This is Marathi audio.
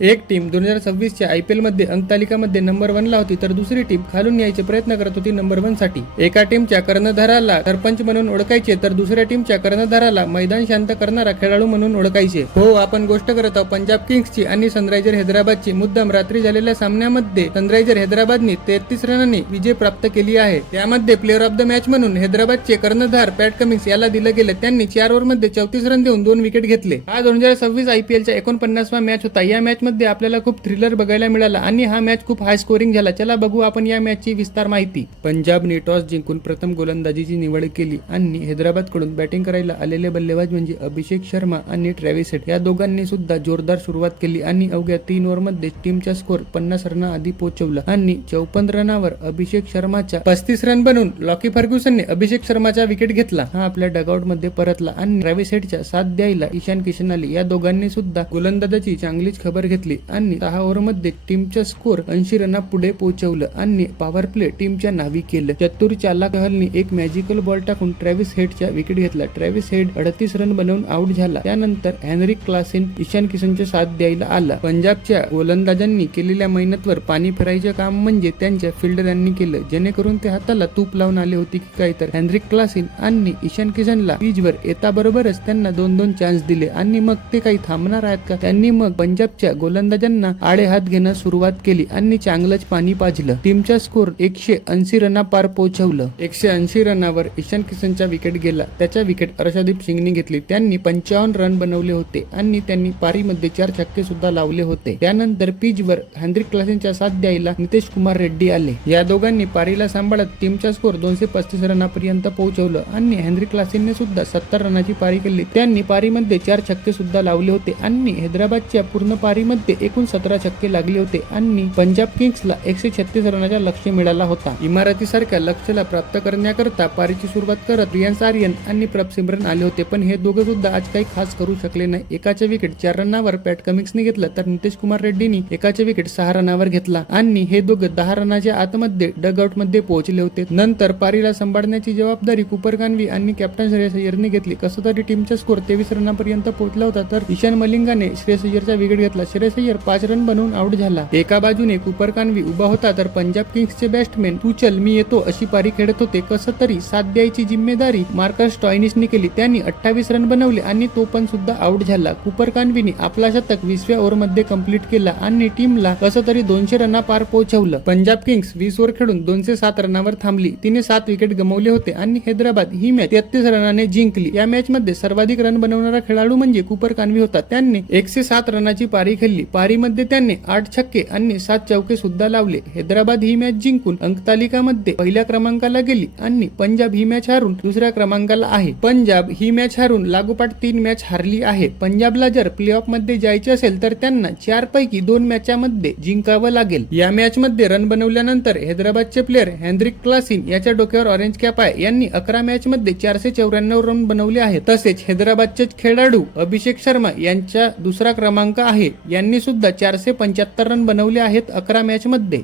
एक टीम 2026च्या IPL मध्ये अंकतालिकामध्ये नंबर 1 ला होती, तर दुसरी टीम खालून यायचे प्रयत्न करत होती नंबर 1 साठी. एका टीमच्या कर्णधाराला सरपंच म्हणून ओळखायचे, तर दुसऱ्या टीमच्या कर्णधाराला मैदान शांत करणारा खेळाडू म्हणून ओळखायचे. हो, आपण गोष्ट करत आहोत पंजाब किंग्सची आणि सनरायझर हैदराबादची. मुद्दाम रात्री झालेल्या सामन्यामध्ये सनरायझर हैदराबादने 33 रनांनी विजय प्राप्त केली आहे. त्यामध्ये प्लेअर ऑफ द मॅच म्हणून हैदराबादचे कर्णधार पॅट कमिन्स याला दिलं गेलं. त्यांनी 4 ओव्हरमध्ये 34 रन देऊन 2 विकेट घेतले. हा 2026 IPLचा 49वा मॅच होता. या मॅच मध्ये आपल्याला खूप थ्रिलर बघायला मिळाला आणि हा मॅच खूप हाय स्कोरिंग झाला. चला बघू आपण या मॅचची विस्तार माहिती. पंजाबने टॉस जिंकून प्रथम गोलंदाजीची निवड केली आणि हैदराबादकडून बॅटिंग करायला आलेले बल्लेबाज म्हणजे अभिषेक शर्मा आणि ट्रॅव्हिस हेड या दोघांनी सुद्धा जोरदार सुरुवात केली आणि अवघ्या 3 ओव्हरमध्ये टीमचा स्कोर 50 रनाआधी पोहोचवला आणि 54 रनावर अभिषेक शर्माच्या 35 रन बनवून लॉकी फर्ग्युसनने अभिषेक शर्माचा विकेट घेतला. हा आपल्या डगआउट मध्ये परतला आणि ट्रॅव्हिस हेडच्या साथ द्यायला ईशान किशन आले. या दोघांनी सुद्धा गोलंदाजाची चांगलीच खबर घेतली आणि 6 ओव्हरमध्ये टीमचा स्कोर 80 रना पुढे पोहोचवलं आणि पॉवर प्ले टीमच्या नावी केलं. चतुर चालाक चहलने एक मॅजिकल बॉल टाकून ट्रॅव्हिस हेडच्या विकेट घेतला. ट्रॅव्हिस हेड 38 रन बनवून आउट झाला. त्यानंतर हेनरिक क्लासेन ईशान किशनच्या साथ द्यायला आला. पंजाबच्या गोलंदाजांनी केलेल्या मेहनतवर पाणी फिरायचं काम म्हणजे त्यांच्या फिल्डरांनी केलं, जेणेकरून ते हाताला तूप लावून आले होते की काय. तर हेनरिक क्लासेन आणि ईशान किशनला पिचवर येता बरोबरच त्यांना 2-2 चान्स दिले आणि मग ते काही थांबणार आहेत का? त्यांनी मग पंजाबच्या गोलंदाजांना आडे हात घेणं सुरुवात केली आणि चांगलंच पाणी पाजलं. टीमचा स्कोर 180 रना पार पोहोचवलं. 180 रनावर ईशान किशनचा विकेट गेला. त्याच्या विकेट अर्शदीप सिंगने घेतली. त्यांनी 55 रन बनवले होते आणि त्यांनी पारीमध्ये 4 छक्के सुद्धा लावले होते. त्यानंतर पिचवर हेनरिक क्लासेनच्या साथ द्यायला नितेश कुमार रेड्डी आले. या दोघांनी पारीला सांभाळत टीमचा स्कोर 235 रनापर्यंत पोहोचवलं आणि हेनरिक क्लासेनने सुद्धा 70 रनाची पारी केली. त्यांनी पारीमध्ये 4 छक्के सुद्धा लावले होते आणि हैदराबादच्या पूर्ण पारीमध्ये एकूण 17 छक्के लागले होते आणि पंजाब किंग्सला 136 रनाचा लक्ष्य मिळाला होता. इमारतीसारख्या लक्ष्याला प्राप्त करण्याकरता पारीची सुरुवात करत रियान्स आर्यन आणि प्रभ सिमरन आले होते, पण हे दोघं सुद्धा आज काही खास करू शकले नाही. एकाचे विकेट 4 रनावर पॅट कमिन्सने घेतलं, तर नितेश कुमार रेड्डीने एकाचे विकेट 6 रनावर घेतला आणि हे दोघं 10 रनाच्या आतमध्ये डगआउट मध्ये पोहोचले होते. नंतर पारीला सांभाळण्याची जबाबदारी कुपर कान्वी आणि कॅप्टन श्रेयस अय्यरने घेतली. कसं तरी टीमचा स्कोर 23 रनापर्यंत पोहोचला होता, तर ईशान मलिंगाने श्रेयस अय्यरचा विकेट घेतला. श्रेयस अय्यर 5 रन बनवून आउट झाला. एका बाजूने कुपर कान्वी उभा होता, तर पंजाब किंग्सचे बॅट्समॅन तू चल मी येतो अशी पारी खेळत होते. कसं तरी साथ द्यायची जिम्मेदारी मार्कस स्टॉयनिसने केली. त्यांनी 28 रन बनवले आणि तो पण सुद्धा आउट झाला. कुपर कान्वीने आपला शतक 20व्या ओव्हरमध्ये कंप्लीट केला आणि टीमला कसं तरी 200 रना पार पोहोचवलं. पंजाब किंग्स 20 ओव्हर खेळून 207 रनावर थांबली. तिने 7 विकेट गमावले होते आणि हैदराबाद ही मॅच 33 रनाने जिंकली. या मॅच मध्ये सर्वाधिक रन बनवणारा खेळाडू म्हणजे कुपर कान्वी होता. त्यांनी 107 रनाची पारी खेळली. पारीमध्ये त्यांनी 8 छक्के आणि 7 चौके सुद्धा लावले. हैदराबाद ही मॅच जिंकून अंकतालिकामध्ये पहिल्या क्रमांकाला गेली आणि पंजाब ही मॅच हारून दुसऱ्या क्रमांकाला आहे. पंजाब ही मॅच हारून लागोपाठ 3 मॅच हारली आहे. पंजाबला जर प्ले ऑफ मध्ये जायचे असेल तर त्यांना 4 पैकी 2 मॅचांमध्ये जिंकावं लागेल. या मॅच मध्ये रन बनवल्यानंतर हैदराबादचे प्लेअर हेनरिक क्लासेन याच्या डोक्यावर ऑरेंज कॅप आहे. यांनी 11 मॅच मध्ये 494 रन बनवले आहेत. तसेच हैदराबादचे खेळाडू अभिषेक शर्मा यांचा दुसरा क्रमांक आहे. यांनी सुद्धा 475 रन बनवले आहेत 11 मॅच मध्ये.